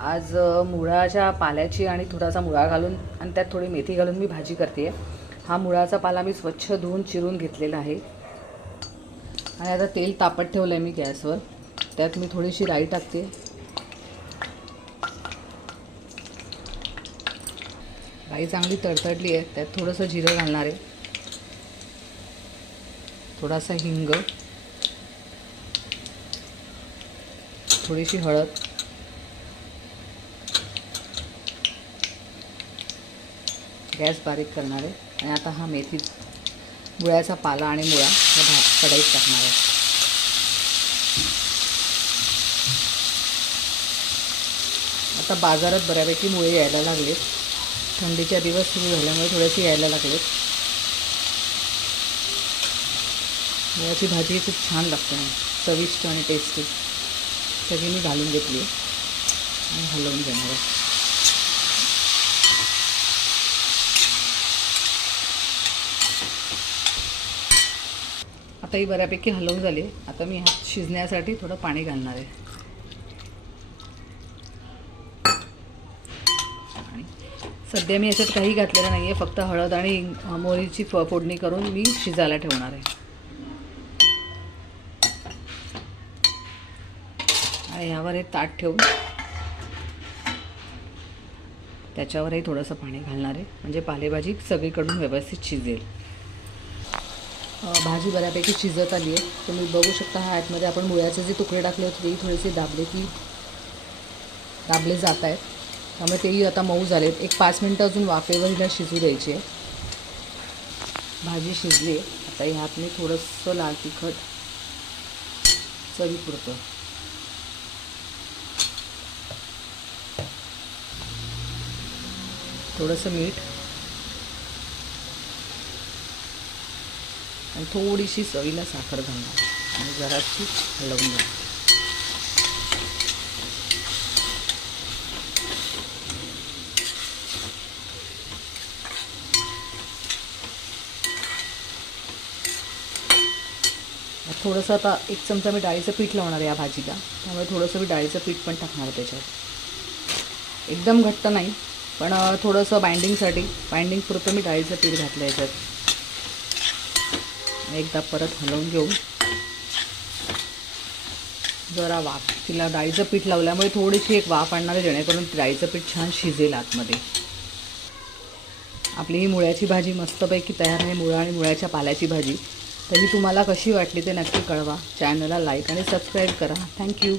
आज मुळाच्या पाल्याची आणि थोडासा मुळा घालून आणि त्यात थोडी मेथी घालून मी भाजी करते. हा मुळाचा पाला मी स्वच्छ धुवून चिरून घेतलेला आहे आणि आता तेल तापत ठेवलं आहे मी गॅसवर. त्यात मी थोडीशी राई टाकते. राई चांगली तडतडली आहे. त्यात थोडंसं जिरं घालणार आहे, थोडासा हिंग, थोडीशी हळद, गॅस बारीक करणार आहे आणि आता हा मेथी मुळ्याचा पाला आणि मुळा या कढईत टाकणार आहे. आता बाजारात बऱ्यापैकी मुळे यायला लागलेत. थंडीच्या दिवस सुरू झाल्यामुळे थोडेसे यायला लागलेत. मुळ्याची भाजी खूप छान लागते, चविष्ट आणि टेस्टी. सगळी मी घालून घेतली आणि हलवून घेणार आहे. आता ही बऱ्यापैकी हलवून झाली. आता मी ह्यात शिजण्यासाठी थोडं पाणी घालणार आहे. आणि सध्या मी याच्यात काही घातलेलं नाही आहे, फक्त हळद आणि मोहरीची फोडणी करून मी शिजायला ठेवणार आहे. आणि यावर हे ताट ठेवून त्याच्यावरही थोडंसं पाणी घालणार आहे, म्हणजे पालेभाजी सगळीकडून व्यवस्थित शिजेल. भाजी बऱ्यापैकी शिजत आली आहे. तुम्ही बघू शकता हा आतमध्ये आपण मुळ्याचे जे तुकडे टाकले होते तेही थोडेसे दाबले जात आहेत. त्यामुळे तेही आता मऊ झालेत. एक 5 मिनटं अजून वाफेवर हिला शिजू द्यायची आहे. भाजी शिजली आहे. आता ह्यात मी थोडंसं लाल तिखट चवीपुरतं, थोडंसं मीठ आणि थोडीशी चवीला साखर घालणार आणि जराशी हलवून घ्या. थोडंसं आता 1 चमचा मी डाळीचं पीठ लावणार आहे या भाजीला, त्यामुळे थोडंसं मी डाळीचं पीठ पण टाकणार त्याच्यात. एकदम घट्ट नाही, पण थोडंसं बाइंडिंग पुरतं मी डाळीचं पीठ घातलं याच्यात. एकदा परत हलवून घेऊन जरा वाफ, तिला डाळीचं पीठ लावल्यामुळे थोडीशी एक वाफ आणणार आहे, जेणेकरून डाळीचं पीठ छान शिजेल आतमध्ये. आपली ही मुळ्याची भाजी मस्तपैकी तयार आहे, मुळा आणि मुळ्याच्या पाल्याची भाजी. तरी तुम्हाला कशी वाटली ते नक्की कळवा. चॅनलला लाईक आणि सबस्क्राईब करा. थँक्यू.